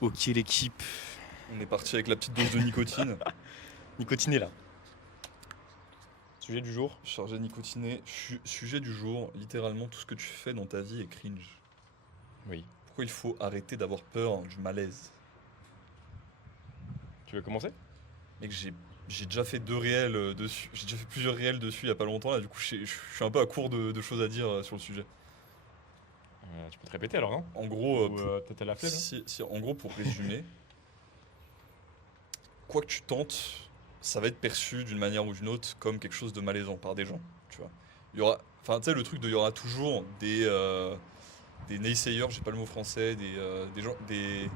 Ok l'équipe, On est parti avec la petite dose de nicotine. nicotiné là. Sujet du jour. Chargé nicotiné. Sujet du jour, littéralement tout ce que tu fais dans ta vie est cringe. Oui. Pourquoi il faut arrêter d'avoir peur du malaise? Tu veux commencer? Mec, j'ai déjà fait deux réels dessus. J'ai déjà fait plusieurs réels dessus il y a pas longtemps là, du coup je suis un peu à court de choses à dire sur le sujet. Tu peux te répéter alors, non? En gros, Ou peut-être à la flemme, hein. en gros, pour résumer, quoi que tu tentes, ça va être perçu d'une manière ou d'une autre comme quelque chose de malaisant par des gens, tu vois. Il y aura, enfin, tu sais, le truc de il y aura toujours des naysayers, j'ai pas le mot français, des gens, des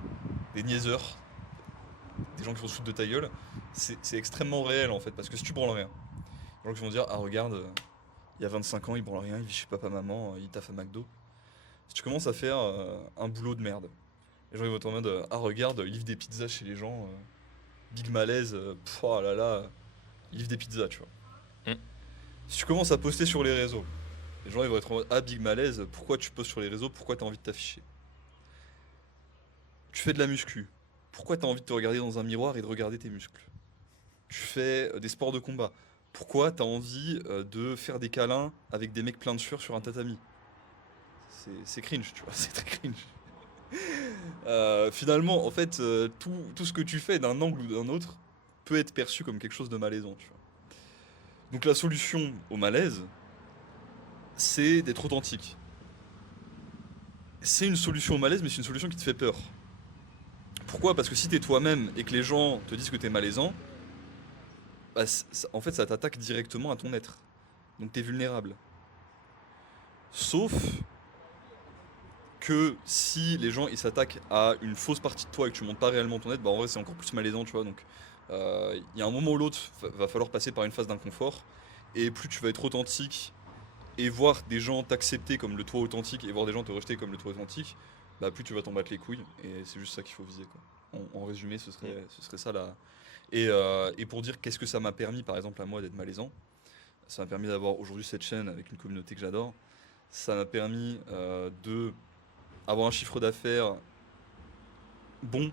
niaiseurs, des gens qui vont se foutre de ta gueule. C'est extrêmement réel en fait, parce que si tu branles rien, les gens qui vont dire, ah regarde, il y a 25 ans, il branle rien, il vit chez papa, maman, il taffe à McDo. Si tu commences à faire un boulot de merde, les gens ils vont être en mode, ah regarde, il livre des pizzas chez les gens, big malaise, oh là là, il livre des pizzas, tu vois. Hmm. Si tu commences à poster sur les réseaux, les gens ils vont être en mode, ah big malaise, pourquoi tu postes sur les réseaux, pourquoi t'as envie de t'afficher? Tu fais de la muscu, pourquoi t'as envie de te regarder dans un miroir et de regarder tes muscles? Tu fais des sports de combat, pourquoi t'as envie de faire des câlins avec des mecs pleins de sueur sur un tatami? C'est cringe, tu vois, c'est très cringe. Finalement, en fait, tout ce que tu fais d'un angle ou d'un autre peut être perçu comme quelque chose de malaisant, tu vois. Donc la solution au malaise, c'est d'être authentique. C'est une solution au malaise, mais c'est une solution qui te fait peur. Pourquoi? Parce que si t'es toi-même et que les gens te disent que t'es malaisant, bah, en fait, ça t'attaque directement à ton être. Donc t'es vulnérable. Sauf que si les gens ils s'attaquent à une fausse partie de toi et que tu montres pas réellement ton être, bah en vrai c'est encore plus malaisant, tu vois. Donc il y a un moment ou l'autre, va falloir passer par une phase d'inconfort. Et plus tu vas être authentique et voir des gens t'accepter comme le toi authentique et voir des gens te rejeter comme le toi authentique, bah plus tu vas t'en battre les couilles. Et c'est juste ça qu'il faut viser, quoi. En résumé, ce serait ça là. Et pour dire qu'est-ce que ça m'a permis, par exemple, à moi d'être malaisant, ça m'a permis d'avoir aujourd'hui cette chaîne avec une communauté que j'adore. Ça m'a permis de avoir un chiffre d'affaires bon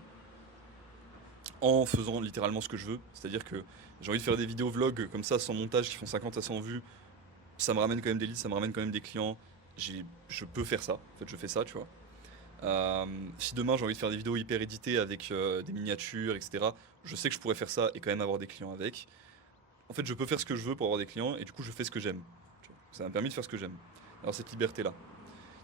en faisant littéralement ce que je veux. C'est-à-dire que j'ai envie de faire des vidéos vlogs comme ça sans montage qui font 50 à 100 vues. Ça me ramène quand même des leads, ça me ramène quand même des clients. Je peux faire ça. En fait, je fais ça, tu vois. Si demain j'ai envie de faire des vidéos hyper éditées avec des miniatures, etc., je sais que je pourrais faire ça et quand même avoir des clients avec. En fait, je peux faire ce que je veux pour avoir des clients et du coup, je fais ce que j'aime. Tu vois. Ça m'a permis de faire ce que j'aime. Alors, cette liberté-là.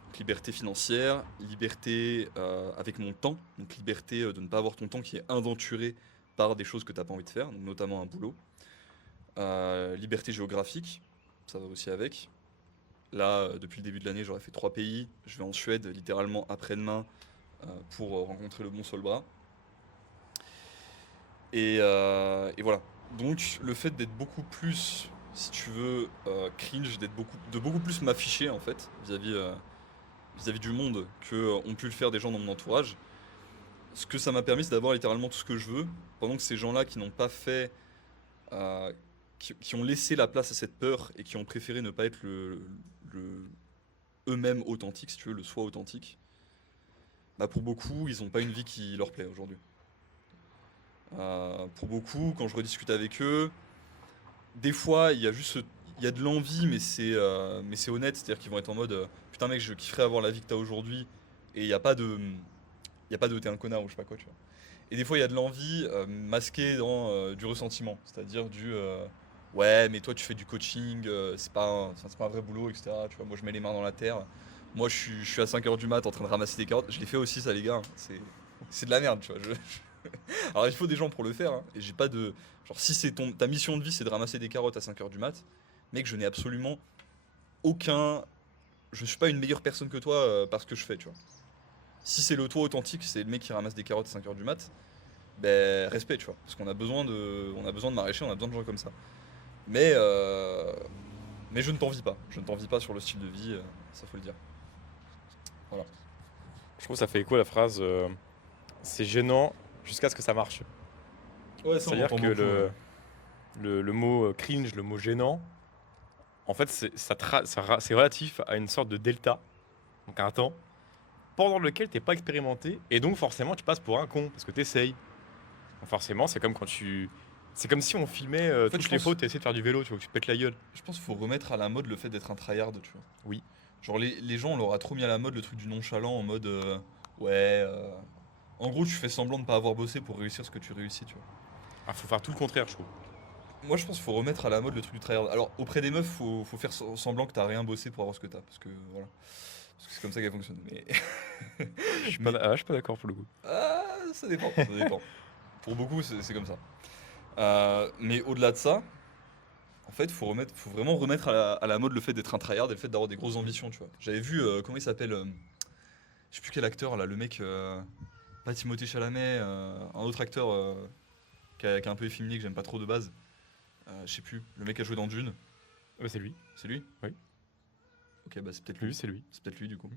Donc, liberté financière, liberté avec mon temps, donc liberté de ne pas avoir ton temps qui est inventuré par des choses que tu n'as pas envie de faire, donc notamment un boulot. Liberté géographique, ça va aussi avec. Là, depuis le début de l'année, j'aurais fait 3 pays. Je vais en Suède, littéralement après-demain, pour rencontrer le bon Solbra. Et voilà. Donc, le fait d'être beaucoup plus, si tu veux, cringe, de beaucoup plus m'afficher en fait vis-à-vis du monde que ont pu le faire des gens dans mon entourage. Ce que ça m'a permis, c'est d'avoir littéralement tout ce que je veux, pendant que ces gens-là qui n'ont pas fait, euh, qui ont laissé la place à cette peur et qui ont préféré ne pas être le eux-mêmes authentique, si tu veux, le soi authentique, bah pour beaucoup, ils n'ont pas une vie qui leur plaît aujourd'hui. Pour beaucoup, quand je rediscute avec eux, des fois, il y a juste, il y a de l'envie, mais c'est honnête, c'est-à-dire qu'ils vont être en mode, putain mec, je kifferais avoir la vie que t'as aujourd'hui, et il y a pas de t'es un connard ou je sais pas quoi, tu vois. Et des fois, il y a de l'envie masquée dans du ressentiment, c'est-à-dire ouais, mais toi tu fais du coaching, c'est pas un vrai boulot, etc. Tu vois, moi je mets les mains dans la terre. Moi je suis à 5 heures du mat en train de ramasser des carottes. Je l'ai fait aussi, ça, les gars, hein. C'est de la merde, tu vois. Alors il faut des gens pour le faire, hein, et j'ai pas de. Genre, si ta mission de vie c'est de ramasser des carottes à 5 heures du mat, mec, je n'ai absolument aucun. Je suis pas une meilleure personne que toi parce que je fais, tu vois. Si c'est le toi authentique, c'est le mec qui ramasse des carottes à 5 heures du mat, ben respect, tu vois. Parce on a besoin de maraîchers, on a besoin de gens comme ça. Mais, euh, mais je ne t'envie pas. Je ne t'envie pas sur le style de vie, ça faut le dire. Voilà. Je trouve que ça fait écho à la phrase c'est gênant jusqu'à ce que ça marche. Ouais, ça on C'est-à-dire l'entend que beaucoup, ouais. le mot cringe, le mot gênant, en fait, c'est relatif à une sorte de delta, donc un temps, pendant lequel t'es pas expérimenté, et donc forcément tu passes pour un con, parce que t'essayes. Donc forcément, c'est comme quand tu... C'est comme si on filmait fait, toutes je les pense- fois où t'essaies de faire du vélo, tu vois, que tu te pètes la gueule. Je pense qu'il faut remettre à la mode le fait d'être un tryhard, tu vois. Oui. Genre les gens, on leur a trop mis à la mode le truc du nonchalant en mode ouais. En gros, tu fais semblant de pas avoir bossé pour réussir ce que tu réussis, tu vois. Ah, faut faire tout le contraire, je trouve. Moi, je pense qu'il faut remettre à la mode le truc du tryhard. Alors, auprès des meufs, faut faire semblant que t'as rien bossé pour avoir ce que t'as. Parce que voilà. Parce que c'est comme ça qu'elle fonctionne. Mais. Mais- Je suis pas d'accord pour le coup. Ah, ça dépend. Ça dépend. Pour beaucoup, c'est comme ça. Mais au-delà de ça, en fait, faut vraiment remettre à la mode le fait d'être un tryhard et le fait d'avoir des grosses ambitions, tu vois. J'avais vu, comment il s'appelle je sais plus quel acteur là, le mec, pas Timothée Chalamet, un autre acteur qui est un peu efféminé que j'aime pas trop de base. Je sais plus, le mec qui a joué dans Dune, C'est lui. c'est lui? Oui. Ok, bah c'est peut-être lui. Lui, c'est lui. C'est peut-être lui du coup.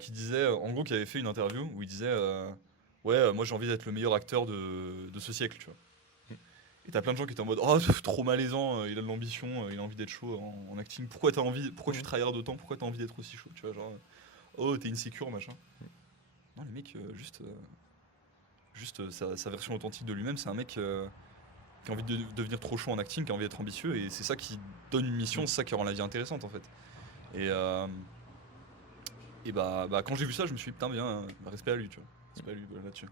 Qui disait, en gros, qui avait fait une interview où il disait ouais, moi j'ai envie d'être le meilleur acteur de ce siècle, tu vois. Et t'as plein de gens qui étaient en mode oh, trop malaisant, il a de l'ambition, il a envie d'être chaud en acting. Pourquoi t'as envie, pourquoi tu travailles d'autant, pourquoi t'as envie d'être aussi chaud, tu vois, genre oh, t'es insécure, machin. Non, le mec, juste sa version authentique de lui-même, c'est un mec qui a envie de devenir trop chaud en acting, qui a envie d'être ambitieux, et c'est ça qui donne une mission, c'est ça qui rend la vie intéressante en fait. Et, bah, quand j'ai vu ça, je me suis dit putain, bien, respect à lui, tu vois. Respect à lui là-dessus.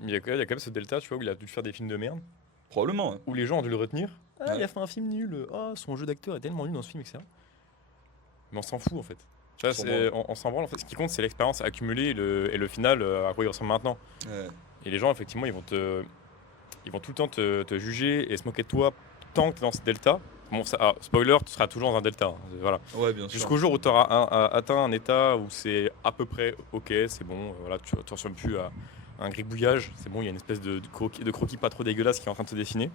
Mais il y a quand même ce delta, tu vois, où il a dû faire des films de merde, Probablement, hein. où les gens ont dû le retenir. Ah, Ouais. il a fait un film nul. Ah, son jeu d'acteur est tellement nul dans ce film, etc. Mais on s'en fout en fait. Tu vois, s'en branle. on s'en branle. En fait, ce qui compte, c'est l'expérience accumulée et le final à quoi il ressemble maintenant. Ouais. Et les gens, effectivement, ils vont tout le temps te juger et se moquer de toi tant que tu es dans ce delta. Bon, spoiler, tu seras toujours dans un delta. Hein, voilà. Ouais, bien sûr. Jusqu'au jour où tu auras atteint un état où c'est à peu près ok, c'est bon, voilà, tu ne ressembles plus à un gribouillage, c'est bon, il y a une espèce de croquis pas trop dégueulasse qui est en train de se dessiner.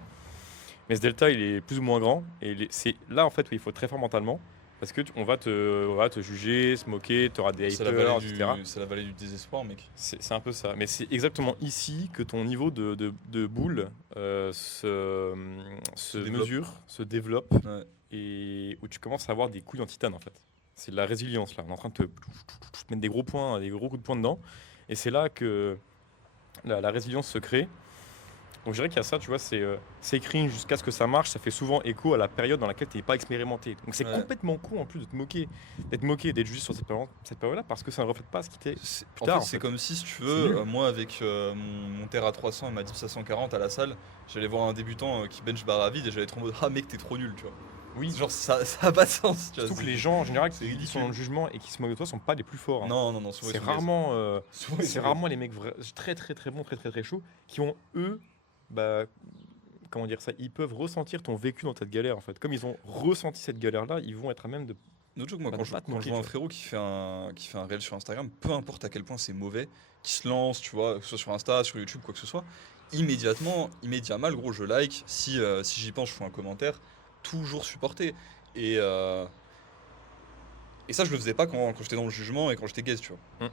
Mais ce delta, il est plus ou moins grand, et c'est là en fait où il faut être très fort mentalement, parce que on va te juger, se moquer, tu auras des C'est la haters, vallée etc. c'est la vallée du désespoir, mec. C'est un peu ça, mais c'est exactement ici que ton niveau de boule se développe. mesure, se développe, Ouais. et où tu commences à avoir des couilles en titane en fait. C'est de la résilience là, on est en train de te mettre des gros points, des gros coups de poing dedans, et c'est là que la résilience se crée. Donc je dirais qu'il y a ça, tu vois, c'est cringe jusqu'à ce que ça marche, ça fait souvent écho à la période dans laquelle tu n'es pas expérimenté. Donc c'est Ouais. complètement con en plus de te moquer, d'être moqué, d'être jugé sur cette période-là, parce que ça ne reflète pas ce qui t'est plus En tard. fait, c'est comme si tu C'est veux, nul. moi avec mon Terra 300 et ma Dips à 140 à la salle, j'allais voir un débutant qui bench barre à vide et j'allais être en mode ah mec, t'es trop nul, tu vois. Oui, Genre, ça a pas de sens, tu vois. surtout que les gens en général c'est qui sont ridicule. dans le jugement et qui se moquent de toi sont pas les plus forts. Hein. Non, souvent, ils C'est sont rarement, souvent, ils c'est sont rarement les mecs très très très bons, très très très chauds, qui ont eux, bah, comment dire ça, ils peuvent ressentir ton vécu dans cette galère en fait. Comme ils ont ressenti cette galère-là, ils vont être à même de... No joke, moi, Bah, quand de je, pas te quand je moquer, vois un tu vois. frérot qui fait un réel sur Instagram, peu importe à quel point c'est mauvais, qui se lance, tu vois, que ce soit sur Insta, sur YouTube, quoi que ce soit, immédiatement, gros, je like. Si j'y pense, je fais un commentaire, toujours supporté. Et, euh, et ça, je le faisais pas quand j'étais dans le jugement et quand j'étais gaze, tu vois.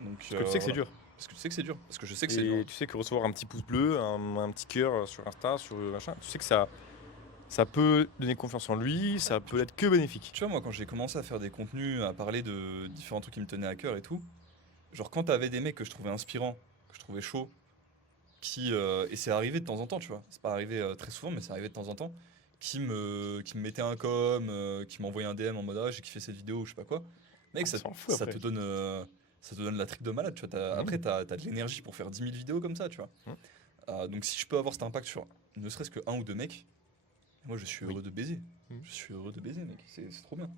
Donc, Parce que tu sais que c'est voilà. dur. Parce que tu sais que c'est dur. Parce que je sais que c'est dur. Et tu sais que recevoir un petit pouce bleu, un petit cœur sur Insta, sur machin, tu sais que ça peut donner confiance en lui, ça peut être que bénéfique. Tu vois, moi, quand j'ai commencé à faire des contenus, à parler de différents trucs qui me tenaient à cœur et tout, genre quand t'avais des mecs que je trouvais inspirants, que je trouvais chauds, et c'est arrivé de temps en temps, tu vois, c'est pas arrivé très souvent, mais c'est arrivé de temps en temps, qui me mettaient un com, qui m'envoyaient un DM en mode ah, j'ai kiffé cette vidéo ou je sais pas quoi. Mec, On s'en fout ça après. te donne la trique de malade, tu vois. Après, t'as de l'énergie pour faire 10 000 vidéos comme ça, tu vois. Mhm. Donc si je peux avoir cet impact sur ne serait-ce que un ou deux mecs, moi je suis Oui. heureux de baiser. Mhm. Je suis heureux de baiser, mec. C'est trop bien.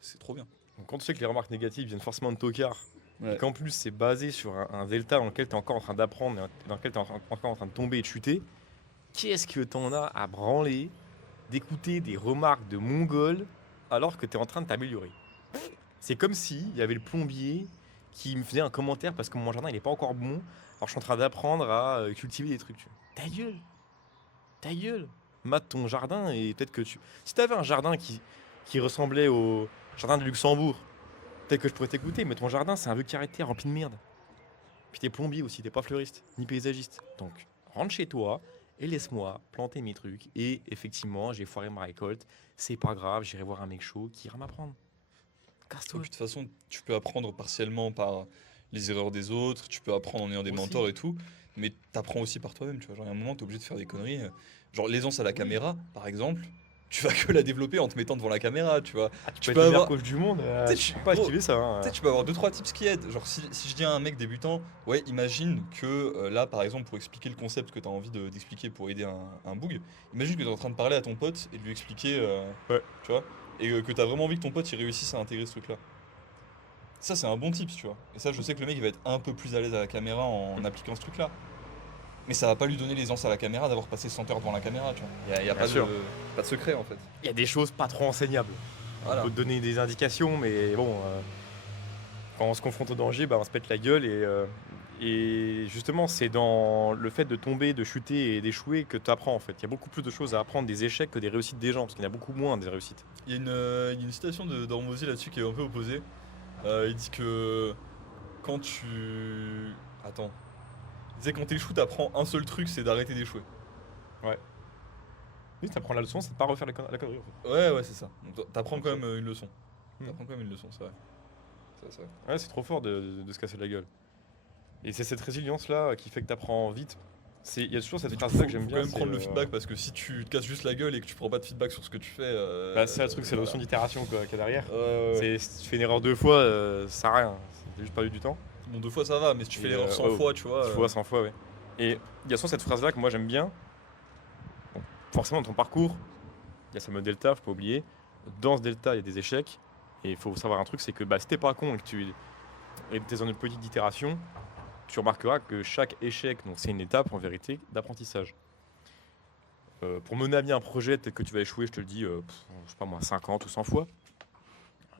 C'est trop bien. Donc quand tu sais que les remarques négatives viennent forcément de tocards, Ouais. et qu'en plus c'est basé sur un delta dans lequel tu es encore en train d'apprendre, et dans lequel tu es encore en train de tomber et de chuter, qu'est-ce que t'en as à branler d'écouter des remarques de mongols alors que tu es en train de t'améliorer? C'est comme si il y avait le plombier qui me faisait un commentaire parce que mon jardin il est pas encore bon, alors je suis en train d'apprendre à cultiver des trucs. Tu vois. Ta gueule, mate ton jardin et peut-être que tu... Si tu avais un jardin qui ressemblait au jardin de Luxembourg, peut-être que je pourrais t'écouter, mais ton jardin c'est un vieux carré de terre rempli de merde. Puis t'es plombier aussi, t'es pas fleuriste, ni paysagiste. Donc rentre chez toi et laisse-moi planter mes trucs. Et effectivement, j'ai foiré ma récolte, c'est pas grave, j'irai voir un mec chaud qui ira m'apprendre. Et Casse-toi. puis de toute façon, tu peux apprendre partiellement par les erreurs des autres, tu peux apprendre en ayant des Aussi. mentors et tout, mais t'apprends aussi par toi-même, tu vois. Genre, il y a un moment, t'es obligé de faire des conneries. Genre, l'aisance à la caméra, par exemple, tu vas que la développer en te mettant devant la caméra, tu vois. Ah, tu Tu peux peux être le meilleur avoir. coach du monde, Tu sais, tu peux pas gros, esquiver ça. Tu sais, tu peux avoir 2-3 tips qui aident. Genre, si je dis à un mec débutant, ouais, imagine que là, par exemple, pour expliquer le concept que tu as envie d'expliquer pour aider un bug, imagine que tu es en train de parler à ton pote et de lui expliquer, Ouais. tu vois, et que tu as vraiment envie que ton pote il réussisse à intégrer ce truc-là. Ça, c'est un bon tips, tu vois. Et ça, je sais que le mec, il va être un peu plus à l'aise à la caméra en appliquant ce truc-là. Mais ça va pas lui donner l'aisance à la caméra d'avoir passé 100 heures devant la caméra, tu vois. Y a Bien sûr. pas de secret, en fait. Il y a des choses pas trop enseignables. On Voilà. peut te donner des indications, mais bon, quand on se confronte au danger, bah, on se pète la gueule. Et justement, c'est dans le fait de tomber, de chuter et d'échouer que tu apprends en fait. Il y a beaucoup plus de choses à apprendre des échecs que des réussites des gens, parce qu'il y en a beaucoup moins des réussites. Il y a une citation d'Hormozy là-dessus qui est un peu opposée. Il dit que quand tu. Attends. Il disait quand t'échoues, t'apprends un seul truc, c'est d'arrêter d'échouer. Oui, tu apprends la leçon, c'est de pas refaire la connerie en fait. Ouais, c'est ça. Donc t'apprends Donc, quand même une leçon. Hmm. T'apprends quand même une leçon, c'est vrai. C'est vrai. Ouais, c'est trop fort de se casser la gueule. Et c'est cette résilience-là qui fait que tu apprends vite. Il y a toujours cette Mais du coup, phrase-là que j'aime faut bien. quand même c'est, prendre le feedback parce que si tu te casses juste la gueule et que tu prends pas de feedback sur ce que tu fais. bah, c'est le truc, c'est la voilà. notion d'itération qu'il y a derrière. Ouais. Si tu fais une erreur 2 fois, ça sert à rien. C'est juste perdu du temps. Bon, 2 fois ça va, mais si tu fais Et, l'erreur 100 ouais, fois, tu vois. 10 fois, 100 fois, ouais. Et il y a souvent cette phrase-là que moi j'aime bien. Bon, forcément, dans ton parcours, il y a ce mode delta, faut pas oublier. Dans ce delta, il y a des échecs. Et il faut savoir un truc, c'est que si t'es pas con et que tu es dans une politique d'itération, tu remarqueras que chaque échec, donc c'est une étape en vérité d'apprentissage. Pour mener à bien un projet, peut-être que tu vas échouer, je te le dis, je sais pas moi, 50 ou 100 fois.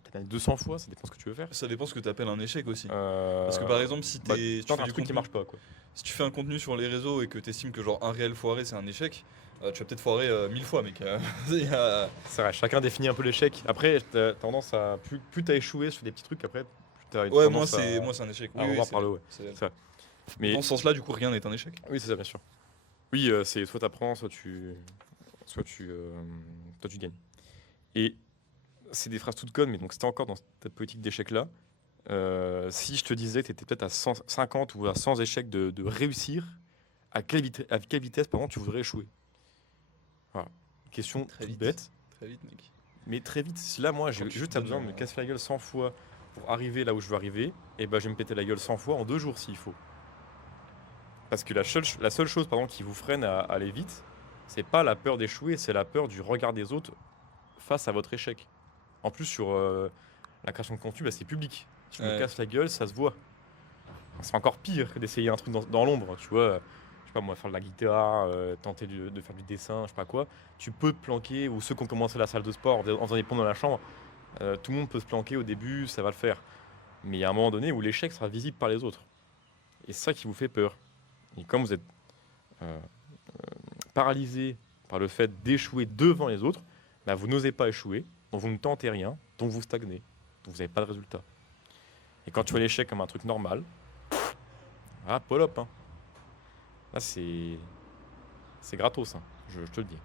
Peut-être même 200 fois, ça dépend ce que tu veux faire. Ça dépend ce que t'appelles un échec aussi. Euh, Parce que par exemple, si bah, tu tente fais un du truc qui contenu, marche pas, quoi. si tu fais un contenu sur les réseaux et que tu estimes que genre un réel foiré c'est un échec, tu vas peut-être foirer 1000 fois, mec. Il y a- C'est vrai, chacun définit un peu l'échec. Après, t'as tendance à. Plus t'as échoué sur des petits trucs, après, plus t'as une Ouais, tendance moi c'est un échec. à revoir c'est par le vrai. haut. C'est- Ça. Mais Mais dans ce sens-là, du coup, rien n'est un échec. oui, c'est ça, bien sûr. Oui, c'est soit t'apprends, soit tu gagnes. Et c'est des phrases toutes connes, mais donc c'était encore dans cette politique d'échec-là. Si je te disais que tu étais peut-être à 150 ou à 100 échecs de réussir, à quelle vitesse pardon, tu voudrais échouer? Voilà. Question Très toute vite. bête, Très vite, mec. mais très vite. Si là, moi, j'ai Quand tu juste te besoin de donnes, me casser la gueule 100 fois pour arriver là où je veux arriver, et ben je vais me péter la gueule 100 fois en 2 jours s'il faut. Parce que la seule chose pardon, qui vous freine à aller vite, c'est pas la peur d'échouer, c'est la peur du regard des autres face à votre échec. En plus, sur la création de contenu, bah, c'est public. Tu me Ouais. casses la gueule, ça se voit. C'est encore pire que d'essayer un truc dans l'ombre, tu vois. Je sais pas moi, faire de la guitare, tenter de faire du dessin, je sais pas quoi. Tu peux te planquer, ou ceux qui ont commencé la salle de sport en faisant des pompes dans la chambre, tout le monde peut se planquer au début, ça va le faire. Mais il y a un moment donné où l'échec sera visible par les autres. Et c'est ça qui vous fait peur. Et comme vous êtes euh, paralysé par le fait d'échouer devant les autres, bah, vous n'osez pas échouer, donc vous ne tentez rien, donc vous stagnez, donc vous n'avez pas de résultat. Et quand tu vois l'échec comme un truc normal, ah, pull up, hein. Là, c'est gratos, hein. Je te le dis.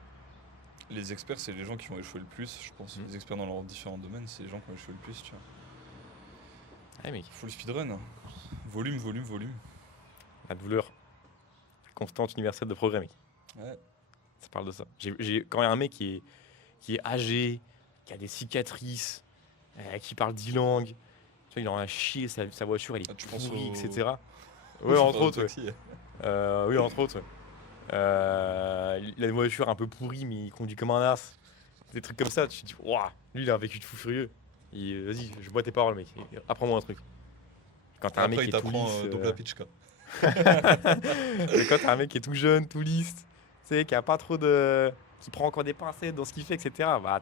Les experts, c'est les gens qui ont échoué le plus, je pense. Mhm. Les experts dans leurs différents domaines, c'est les gens qui ont échoué le plus, tu vois. Ah, mec, Full speedrun. Hein. Volume, volume, volume. la douleur, constante universelle de progrès, mec. Ouais. Ça parle de ça. Quand il y a un mec qui est âgé, qui a des cicatrices, qui parle 10 langues, tu vois, il en a chié, sa voiture, elle est Ah, tu penses pourrie, au- etc. Ouais, entre autres, ouais. Taxi. Oui, entre autres. Ouais. Il a une voiture un peu pourrie, mais il conduit comme un as. Des trucs comme ça, tu te dis, waouh, lui, il a un vécu de fou furieux. Vas-y, je bois tes paroles, mec. Apprends-moi un truc. Quand t'as un mec Après, il qui est tout t'apprend lisse. Dobla Pichka. Mais quand t'as un mec qui est tout jeune, tout lisse, tu sais, qui a pas trop de. Qui prend encore des pincettes dans ce qu'il fait, etc. Bah,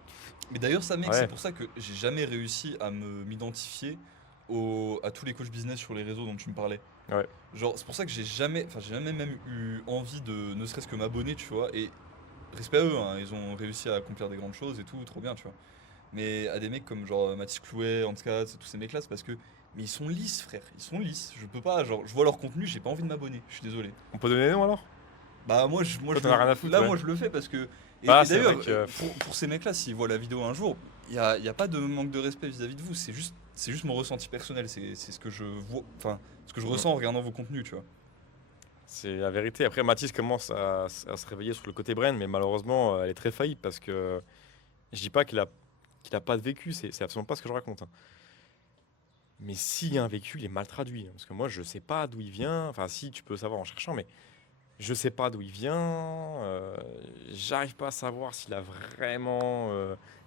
Mais d'ailleurs, ça, mec, Ouais. c'est pour ça que j'ai jamais réussi à m'identifier à tous les coachs business sur les réseaux dont tu me parlais. Ouais. Genre, c'est pour ça que j'ai jamais même eu envie de ne serait-ce que m'abonner, tu vois. Et respect à eux, hein, ils ont réussi à accomplir des grandes choses et tout, trop bien, tu vois. Mais à des mecs comme genre Mathis Clouet, Hans Katz, tous ces mecs-là, c'est parce que. Mais ils sont lisses, frère, ils sont lisses. Je peux pas, genre, je vois leur contenu, j'ai pas envie de m'abonner, je suis désolé. on peut donner des noms alors? Bah, moi, Toi, t'en as rien à foutre, là, ouais. moi, je le fais parce que Bah, Et c'est vrai d'ailleurs, que pour ces mecs-là, s'ils voient la vidéo un jour, y a pas de manque de respect vis-à-vis de vous. C'est juste mon ressenti personnel. C'est ce que je vois, enfin, ce que je mm, ressens en regardant vos contenus, tu vois. c'est la vérité. Après, Mathis commence à se réveiller sur le côté brain, mais malheureusement, elle est très faillible parce que je dis pas qu'il a pas de vécu, c'est absolument pas ce que je raconte, hein. Mais s'il y a un vécu, il est mal traduit, hein, parce que moi, je sais pas d'où il vient. Enfin, si, tu peux savoir en cherchant, mais je sais pas d'où il vient. J'arrive pas à savoir s'il a vraiment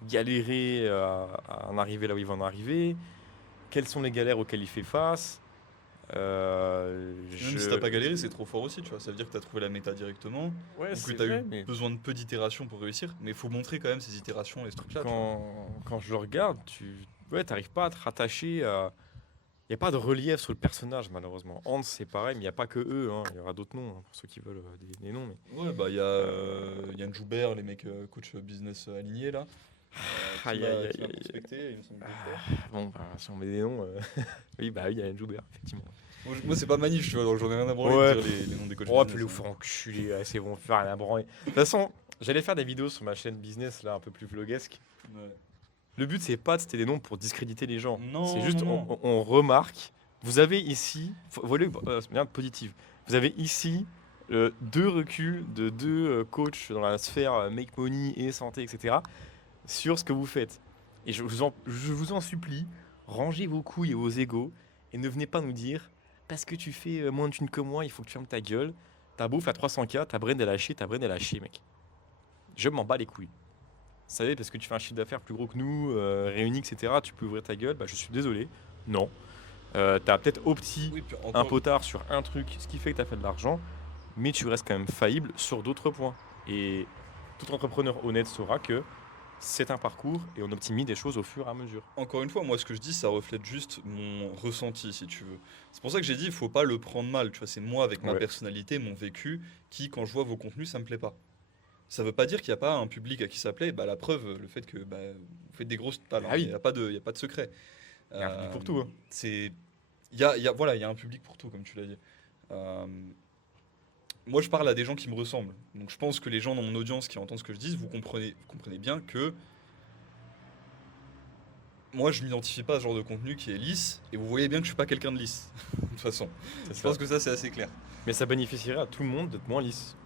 galéré à en arriver là où il va en arriver. Quelles sont les galères auxquelles il fait face. Et même si t'as pas galéré, c'est trop fort aussi, tu vois. Ça veut dire que t'as trouvé la méta directement, Ouais, ou que c'est t'as eu vrai, mais besoin de peu d'itérations pour réussir. Mais il faut montrer quand même ces itérations et ce truc-là, tu vois. quand je le regarde, ouais, t'arrives pas à te rattacher à. Il n'y a pas de relief sur le personnage, malheureusement. Hans, c'est pareil, mais il n'y a pas que eux, hein. Il y aura d'autres noms, hein, pour ceux qui veulent des noms. Mais... Ouais, bah il y a euh, Yann Joubert, les mecs coach business alignés là, Aïe, aïe, aïe, qui va aïe. prospecter, il me semble de le faire. Bon, bah, si on met des noms. Oui, bah oui, il y a Yann Joubert, effectivement. Moi, c'est pas manif, tu vois, donc j'en ai rien à branler Ouais, de dire les noms des coachs oh, puis business, vous hein. faire enculer, ouais, c'est bon, faire rien à branler. De toute façon, j'allais faire des vidéos sur ma chaîne business, là, un peu plus vloguesque. Ouais. Le but, c'est pas de citer des noms pour discréditer les gens. C'est Non, juste, non, non. on remarque. Vous avez ici, voyez, c'est bien positif. Vous avez ici deux reculs de deux coachs dans la sphère make money et santé, etc. sur ce que vous faites. Et je vous en supplie, rangez vos couilles et vos égos et ne venez pas nous dire parce que tu fais moins de thunes que moi, il faut que tu fermes ta gueule. Ta bouffe à 300K, ta brain elle a lâché, ta brain elle a lâché, mec. Je m'en bats les couilles. Vous savez, parce que tu fais un chiffre d'affaires plus gros que nous, réuni, etc., tu peux ouvrir ta gueule, bah je suis désolé. Non. T'as peut-être opti Oui, puis un encore, potard sur un truc, ce qui fait que t'as fait de l'argent, mais tu restes quand même faillible sur d'autres points. Et tout entrepreneur honnête saura que c'est un parcours et on optimise des choses au fur et à mesure. encore une fois, moi ce que je dis, ça reflète juste mon ressenti, si tu veux. C'est pour ça que j'ai dit, il faut pas le prendre mal, tu vois, c'est moi avec ma Ouais. personnalité, mon vécu, qui, quand je vois vos contenus, ça me plaît pas. Ça veut pas dire qu'il n'y a pas un public à qui ça plaît, bah la preuve, le fait que bah, vous faites des grosses Ah talents, il oui, n'y a pas de, y a pas de secret. il y a un public Euh, pour tout, hein. c'est, voilà, il y a un public pour tout, comme tu l'as dit. Euh, Moi, je parle à des gens qui me ressemblent. Donc, je pense que les gens dans mon audience qui entendent ce que je dis, vous comprenez bien que moi, je m'identifie pas à ce genre de contenu qui est lisse, et vous voyez bien que je suis pas quelqu'un de lisse, de toute façon. C'est Je ça. pense que ça, c'est assez clair. Mais ça bénéficierait à tout le monde d'être moins lisse.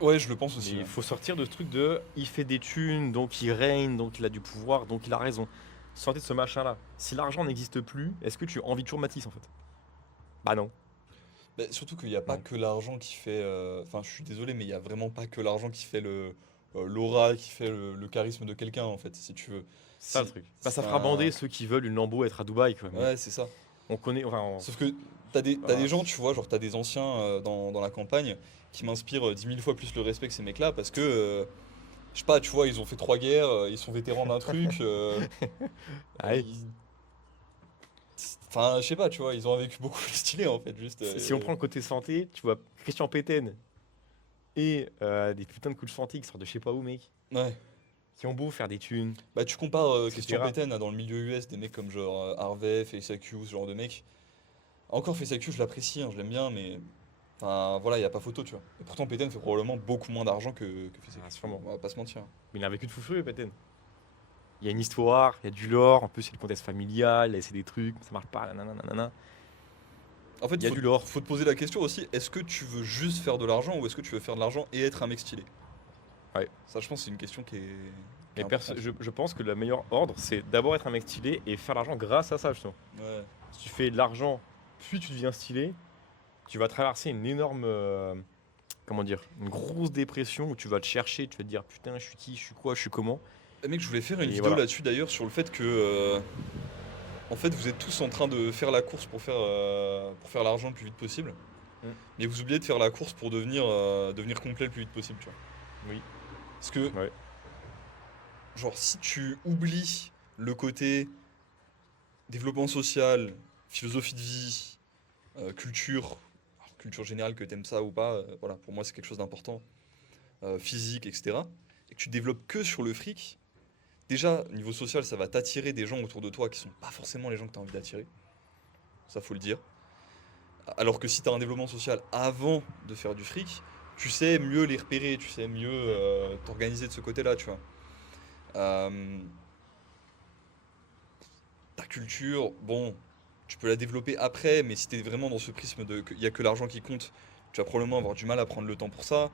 Ouais, je le pense Mais aussi. il Ouais. faut sortir de ce truc de il fait des thunes, donc il règne, donc il a du pouvoir, donc il a raison. Sortez de ce machin-là. Si l'argent n'existe plus, est-ce que tu as envie toujours Matisse en fait? Bah non. Bah, surtout qu'il n'y a pas Non. que l'argent qui fait. Enfin, je suis désolé, mais il n'y a vraiment pas que l'argent qui fait l'aura, qui fait le charisme de quelqu'un, en fait, si tu veux. C'est ça le Si, truc. Bah ça fera enfin, bander ceux qui veulent une Lambo être à Dubaï quoi. Mais ouais, c'est ça. on connaît, enfin, Sauf que t'as voilà. des gens, tu vois, genre t'as des anciens dans la campagne qui m'inspirent 10 000 fois plus le respect que ces mecs-là parce que, je sais pas, tu vois, ils ont fait 3 guerres, ils sont vétérans d'un truc. Ah oui. ils- Enfin, je sais pas, tu vois, ils ont un vécu beaucoup plus stylé en fait, juste. Si on prend le côté santé, tu vois Christian Péten et des putains de coups de santé qui sortent de je sais pas où mec, Ouais. qui ont beau faire des thunes, Bah, tu compares Christian etc. Pétain à dans le milieu US, des mecs comme genre Harvey, FaceAQ, ce genre de mecs. Encore FaceAQ, je l'apprécie, hein, je l'aime bien, mais. Enfin, voilà, il a pas photo, tu vois. Et pourtant, Pétain fait probablement beaucoup moins d'argent que FaceAQ. Ah, sûrement. On va pas se mentir. Mais il a un vécu de fou furieux, Péten. Il y a une histoire, il y a du lore, en plus c'est le contexte familial, il a essayé des trucs, ça marche pas, nanana, nanana. En fait, Il y a du lore. faut te poser la question aussi, est-ce que tu veux juste faire de l'argent ou est-ce que tu veux faire de l'argent et être un mec stylé? Ouais. Ça, je pense, c'est une question qui est Mais importante. je pense que le meilleur ordre, c'est d'abord être un mec stylé et faire l'argent grâce à ça, justement. Ouais. Si tu fais de l'argent, puis tu deviens stylé, tu vas traverser une énorme. Comment dire? Une grosse dépression où tu vas te chercher, tu vas te dire putain, je suis qui, je suis quoi, je suis comment. Eh, mec, je voulais faire une Et vidéo voilà. là-dessus d'ailleurs sur le fait que en fait vous êtes tous en train de faire la course pour faire l'argent le plus vite possible. Mm. Mais vous oubliez de faire la course pour devenir complet le plus vite possible, tu vois. Oui. Parce que Ouais. genre si tu oublies le côté développement social, philosophie de vie, culture, alors, culture générale que t'aimes ça ou pas, voilà, pour moi c'est quelque chose d'important, physique, etc. Et que tu développes que sur le fric, déjà, niveau social, ça va t'attirer des gens autour de toi qui sont pas forcément les gens que tu as envie d'attirer. Ça, faut le dire. Alors que si tu as un développement social avant de faire du fric, tu sais mieux les repérer, tu sais mieux t'organiser de ce côté-là, tu vois. Euh, Ta culture, bon, tu peux la développer après, mais si t'es vraiment dans ce prisme de qu'il y a que l'argent qui compte, tu vas probablement avoir du mal à prendre le temps pour ça.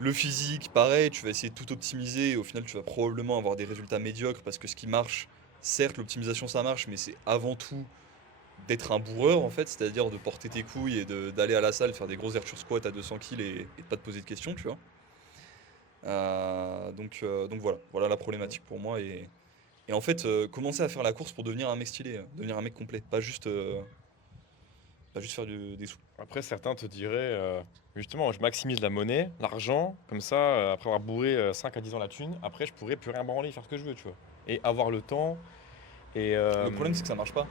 Le physique, pareil, tu vas essayer de tout optimiser et au final tu vas probablement avoir des résultats médiocres parce que ce qui marche, certes l'optimisation ça marche, mais c'est avant tout d'être un bourreur en fait, c'est-à-dire de porter tes couilles et d'aller à la salle, faire des grosses air squats à 200 kills et de pas te poser de questions, tu vois. Donc voilà, voilà la problématique pour moi et en fait commencer à faire la course pour devenir un mec stylé, devenir un mec complet, pas juste faire des sous. Après, certains te diraient, justement, je maximise la monnaie, l'argent, comme ça, après avoir bourré 5 à 10 ans la thune, après, je pourrais plus rien branler, faire ce que je veux, tu vois. Et avoir le temps. Et Le problème c'est que ça marche pas.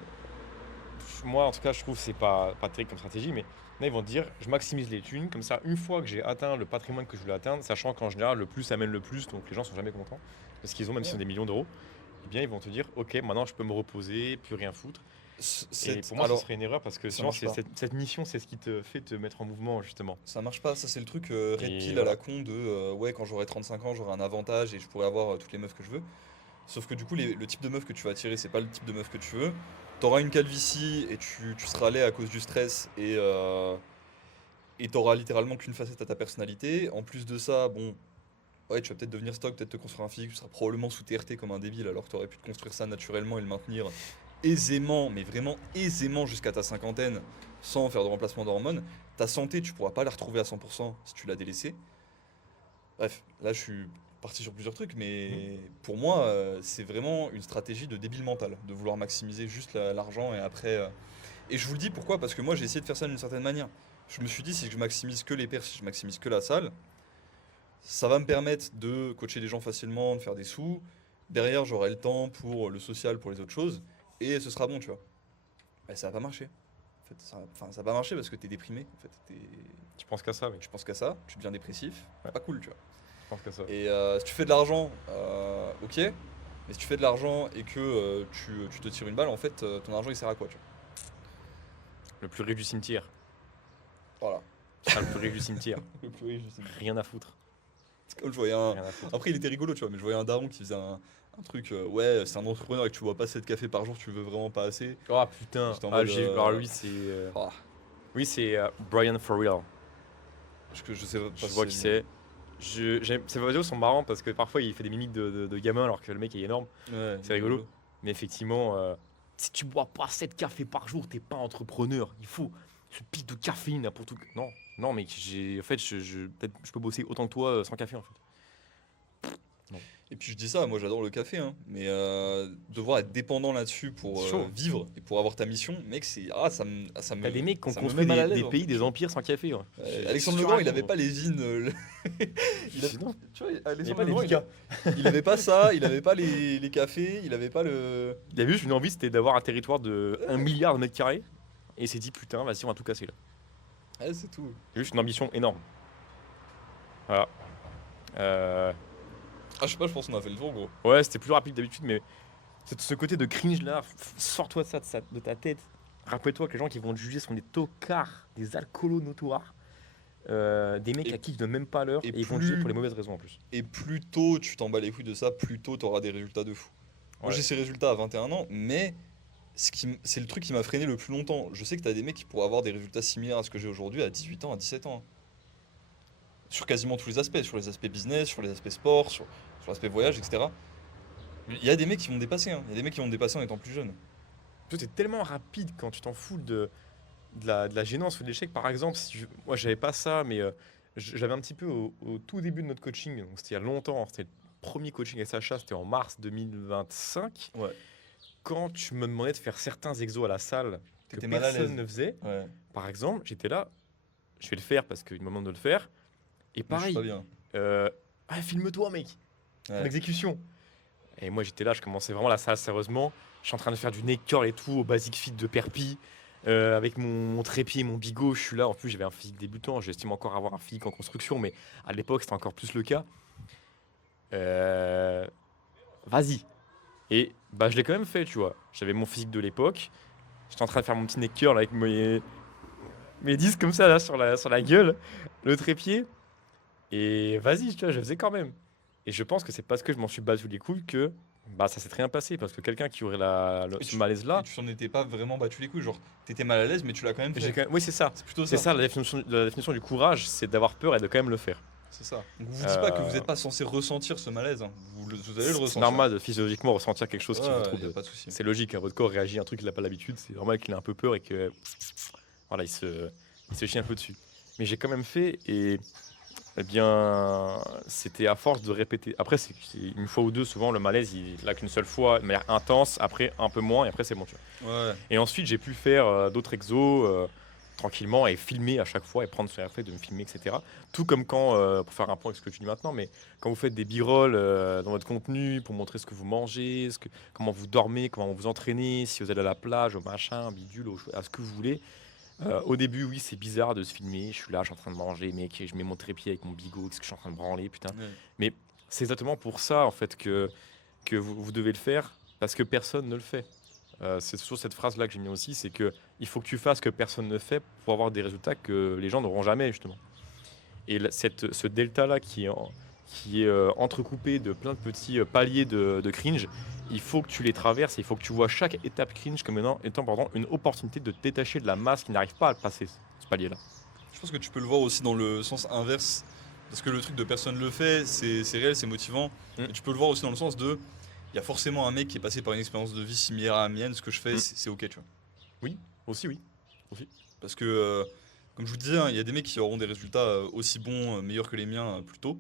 moi, en tout cas, je trouve que c'est pas terrible comme stratégie, mais là, ils vont te dire, je maximise les thunes, comme ça, une fois que j'ai atteint le patrimoine que je voulais atteindre, sachant qu'en général, le plus amène le plus, donc les gens sont jamais contents, parce qu'ils ont, même s'ils Ouais. ont des millions d'euros, eh bien, ils vont te dire, ok, maintenant, je peux me reposer, plus rien foutre. Et pour moi, ce Alors serait une erreur, parce que ça sinon, marche pas. cette mission, c'est ce qui te fait te mettre en mouvement, justement. Ça marche pas, ça c'est le truc red Et pill à la voilà. con de ouais quand j'aurai 35 ans j'aurai un avantage et je pourrai avoir toutes les meufs que je veux. Sauf que du coup le type de meuf que tu vas attirer c'est pas le type de meuf que tu veux. T'auras une calvitie et tu seras laid à cause du stress et t'auras littéralement qu'une facette à ta personnalité. En plus de ça, bon, ouais tu vas peut-être devenir stock, peut-être te construire un physique, tu seras probablement sous TRT comme un débile alors que t'aurais pu te construire ça naturellement et le maintenir aisément, mais vraiment aisément jusqu'à ta cinquantaine sans faire de remplacement d'hormones. Ta santé, tu pourras pas la retrouver à 100% si tu l'as délaissée. Bref, là je suis parti sur plusieurs trucs, Mhm. mais pour moi, c'est vraiment une stratégie de débile mental, de vouloir maximiser juste l'argent et après. Et je vous le dis pourquoi, parce que moi j'ai essayé de faire ça d'une certaine manière. Je me suis dit, si je maximise que les perfs, si je maximise que la salle, ça va me permettre de coacher des gens facilement, de faire des sous. Derrière, j'aurai le temps pour le social, pour les autres choses, et ce sera bon, tu vois. Mais ça va pas marcher. En fait, enfin, ça va pas marcher parce que t'es déprimé. En fait, Tu penses qu'à ça, oui. tu penses qu'à ça, tu deviens dépressif. Ouais, Pas cool, tu vois. je pense qu'à ça. Et si tu fais de l'argent, ok. Mais si tu fais de l'argent et que tu te tires une balle, en fait, ton argent il sert à quoi, tu vois. Le plus riche du cimetière. Voilà. Qui sera le plus riche du cimetière. Le plus riche, je sais. Rien à foutre. C'est comme je voyais un. Rien à foutre. Après, il était rigolo, tu vois, mais je voyais un daron qui faisait un truc. Ouais, c'est un entrepreneur et que tu bois pas 7 cafés par jour, tu veux vraiment pas assez. Oh putain. J'étais en Ah, mode. alors lui, c'est. Ah, Oui, c'est Brian For Real. je sais pas Je si vois qui c'est. Ces vidéos sont marrants parce que parfois il fait des mimiques de gamin alors que le mec est énorme. Ouais, C'est rigolo. Mais effectivement, si tu bois pas 7 cafés par jour, t'es pas entrepreneur. Il faut ce pic de caféine là, pour tout. Non, non, mec, en fait, peut-être je peux bosser autant que toi sans café en fait. Non. Et puis je dis ça, moi j'adore le café, hein, mais devoir être dépendant là-dessus pour C'est chaud. vivre et pour avoir ta mission, mec, c'est ça me T'as des mecs qui ont ça me construit met mal à l'aise, des en pays, fait, des tu vois. empires sans café. Ouais. Alexandre C'est le Grand, il sûr, avait gros. pas les vignes. Il a- Sinon, tu vois, il n'y a Alexandre pas le des Grand, vicas. il avait pas ça, il avait pas les cafés, il avait pas le. Il avait juste une envie, c'était d'avoir un territoire de 1 milliard de mètres carrés. Et il s'est dit, putain, vas-y, on va tout casser là. Ouais, c'est tout. Juste une ambition énorme. Voilà. Euh, Ah, je sais pas, je pense qu'on a fait le tour, gros. Ouais, c'était plus rapide d'habitude, mais ce côté de cringe là, sors-toi de ça de ta tête. Rappelle-toi que les gens qui vont te juger sont des tocards, des alcoolos notoires, des mecs Et, à qui tu donnes même pas l'heure et et ils vont te juger pour plus les mauvaises raisons en plus. et plus tôt tu t'en bats les couilles de ça, plus tôt t'auras des résultats de fou. Moi Ouais. j'ai ces résultats à 21 ans, mais c'est le truc qui m'a freiné le plus longtemps. Je sais que t'as des mecs qui pourraient avoir des résultats similaires à ce que j'ai aujourd'hui à 18 ans, à 17 ans. Sur quasiment tous les aspects, sur les aspects business, sur les aspects sport, sur l'aspect voyage, etc. Il y a des mecs qui vont me dépasser, hein. Il y a des mecs qui vont me dépasser en étant plus jeune. Toi, t'es tellement rapide quand tu t'en fous de la gênance ou de l'échec. Par exemple, moi j'avais pas ça, mais j'avais un petit peu au tout début de notre coaching, donc c'était il y a longtemps, c'était le premier coaching avec Sacha, c'était en mars 2025. Ouais. Quand tu me demandais de faire certains exos à la salle que T'étais mal à personne l'aise. ne faisait, Ouais. par exemple, j'étais là, je vais le faire parce qu'il me demande de le faire. Et Mais je suis pas pareil, bien. ah, filme-toi, mec, en Ouais. exécution. Et moi, j'étais là, je commençais vraiment la salle sérieusement. Je suis en train de faire du neck curl et tout au basic fit de Perpi. Avec mon trépied, mon bigot, je suis là. En plus, j'avais un physique débutant. J'estime encore avoir un physique en construction, mais à l'époque, c'était encore plus le cas. Euh, Vas-y. Et bah, je l'ai quand même fait, tu vois. J'avais mon physique de l'époque. J'étais en train de faire mon petit neck curl avec mes disques comme ça, là, sur la gueule. le trépied. Et vas-y, tu vois, je faisais quand même. Et je pense que c'est parce que je m'en suis battu les couilles que bah, ça s'est très bien passé. Parce que quelqu'un qui aurait Et ce et malaise-là, tu t'en étais pas vraiment battu les couilles, genre t'étais mal à l'aise, mais tu l'as quand même fait. Oui, c'est ça. C'est plutôt C'est ça. ça la définition du courage, c'est d'avoir peur et de quand même le faire. C'est ça. Donc vous dites pas que vous Euh, n'êtes pas censé ressentir ce malaise, hein. Vous allez le c'est ressentir. normal de physiologiquement ressentir quelque chose qui vous Ouais, y a trouble. pas de souci. C'est logique, hein, votre corps réagit à un truc qu'il n'a pas l'habitude. C'est normal qu'il ait un peu peur et que voilà, il se chie un peu dessus. Mais j'ai quand même fait et eh bien, c'était à force de répéter. Après, c'est une fois ou deux, souvent le malaise, il l'a qu'une seule fois, de manière intense, après un peu moins, et après c'est bon, tu vois. Ouais. Et ensuite, j'ai pu faire d'autres exos tranquillement et filmer à chaque fois et prendre sur la fait de me filmer, etc. Tout comme quand, pour faire un point avec ce que tu dis maintenant, mais quand vous faites des b-rolls dans votre contenu pour montrer ce que vous mangez, comment vous dormez, comment vous entraînez, si vous allez à la plage, au machin, bidule, à ce que vous voulez. Au début, oui, c'est bizarre de se filmer. Je suis là, je suis en train de manger, mec, et je mets mon trépied avec mon bigot, qu'est-ce que je suis en train de branler, putain. Ouais. Mais c'est exactement pour ça, en fait, que vous devez le faire, parce que personne ne le fait. C'est toujours cette phrase-là que j'ai mis aussi, c'est que il faut que tu fasses ce que personne ne fait pour avoir des résultats que les gens n'auront jamais, justement. Et ce delta-là qui est entrecoupé de plein de petits paliers de cringe, il faut que tu les traverses, et il faut que tu vois chaque étape cringe comme étant pardon, une opportunité de te détacher de la masse qui n'arrive pas à le passer, ce palier-là. Je pense que tu peux le voir aussi dans le sens inverse. Parce que le truc de personne le fait, c'est réel, c'est motivant. Mm. Et tu peux le voir aussi dans le sens de. Il y a forcément un mec qui est passé par une expérience de vie similaire à la mienne. Ce que je fais, Mm. c'est ok, tu vois. Oui, aussi oui. Aussi. Parce que, comme je vous disais, hein, il y a des mecs qui auront des résultats aussi bons, meilleurs que les miens plus tôt.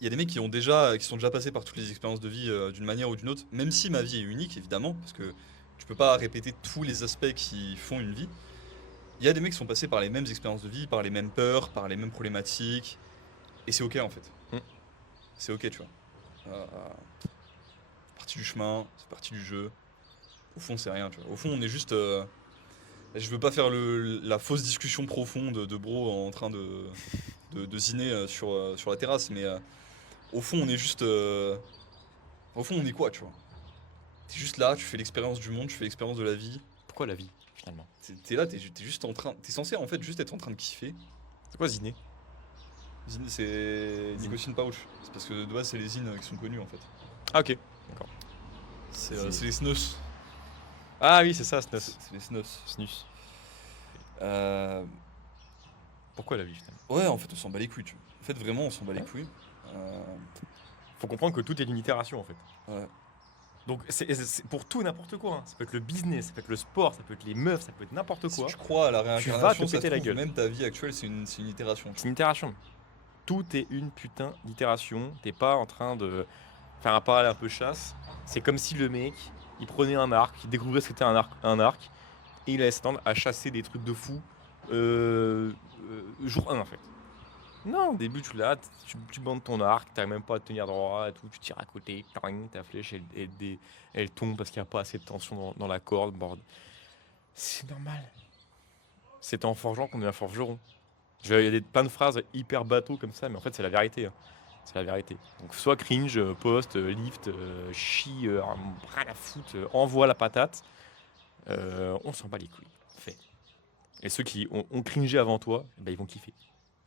Il y a des mecs qui sont déjà passés par toutes les expériences de vie d'une manière ou d'une autre. Même si ma vie est unique, évidemment. Parce que tu peux pas répéter tous les aspects qui font une vie. Il y a des mecs qui sont passés par les mêmes expériences de vie, par les mêmes peurs, par les mêmes problématiques. Et c'est ok en fait. Mm. C'est ok, tu vois. C'est partie du chemin, c'est partie du jeu. Au fond, c'est rien, tu vois. Au fond, on est juste. Je veux pas faire la fausse discussion profonde de bro en train de ziner sur la terrasse, mais au fond, on est juste. Au fond, on est quoi, tu vois. T'es juste là, tu fais l'expérience du monde, tu fais l'expérience de la vie. Pourquoi la vie, finalement? T'es là, t'es juste en train. T'es censé en fait juste être en train de kiffer. C'est quoi Ziné? Zine, c'est Zine. Nicotine Pouch. C'est parce que de base, c'est les zines qui sont connus en fait. Ah ok. C'est les snus. Ah oui, c'est ça, Snus. C'est les snus. Snus. Euh, Pourquoi la vie, finalement? Ouais, en fait, on s'en bat les couilles, tu vois. En fait, vraiment, on s'en bat les Ouais. couilles. Faut comprendre que tout est une itération, en fait. Ouais. Donc c'est pour tout et n'importe quoi, hein. Ça peut être le business, ça peut être le sport, ça peut être les meufs, ça peut être n'importe Si quoi. tu crois à la Tu vas te réincarnation, ça se péter la trouve, gueule. même ta vie actuelle, c'est une itération. C'est une itération. Tout est une putain d'itération. T'es pas en train de faire un parallèle un peu chasse. C'est comme si le mec, il prenait un arc, il découvrait ce qu'était un arc, et il allait s'attendre à chasser des trucs de fou jour 1 en fait. Non, au début tu l'as, tu bandes ton arc, t'arrives même pas à te tenir droit et tout, tu tires à côté, clang, ta flèche elle tombe parce qu'il n'y a pas assez de tension dans la corde, bordel. C'est normal. C'est en forgeant qu'on devient forgeron. Il y a plein de phrases hyper bateau comme ça, mais en fait c'est la vérité, hein. C'est la vérité. Donc soit cringe, post, lift, chie, rien à foutre, envoie la patate, on s'en bat les couilles. Fait. Et ceux qui ont cringé avant toi, bah, ils vont kiffer.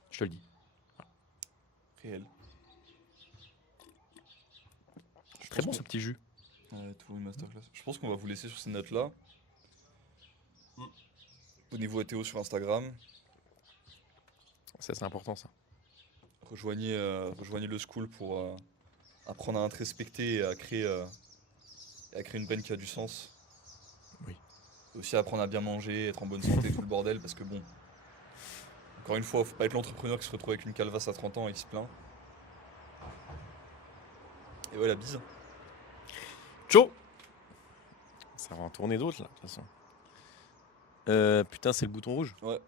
Je te le dis. Réel. Très bon qu'on- ce petit jus. Ouais, toujours une masterclass. Je pense qu'on va vous laisser sur ces notes-là. Abonnez-vous à Théo sur Instagram. Ça c'est important ça. Rejoignez le school pour apprendre à introspecter et à créer une brain qui a du sens. Oui. Et aussi apprendre à bien manger, être en bonne santé, tout le bordel, parce que bon, encore une fois, faut pas être l'entrepreneur qui se retrouve avec une calvasse à 30 ans et qui se plaint. Et ouais, la bise. Ciao. Ça va en tourner d'autres là, de toute façon. Putain, c'est le bouton rouge. Ouais.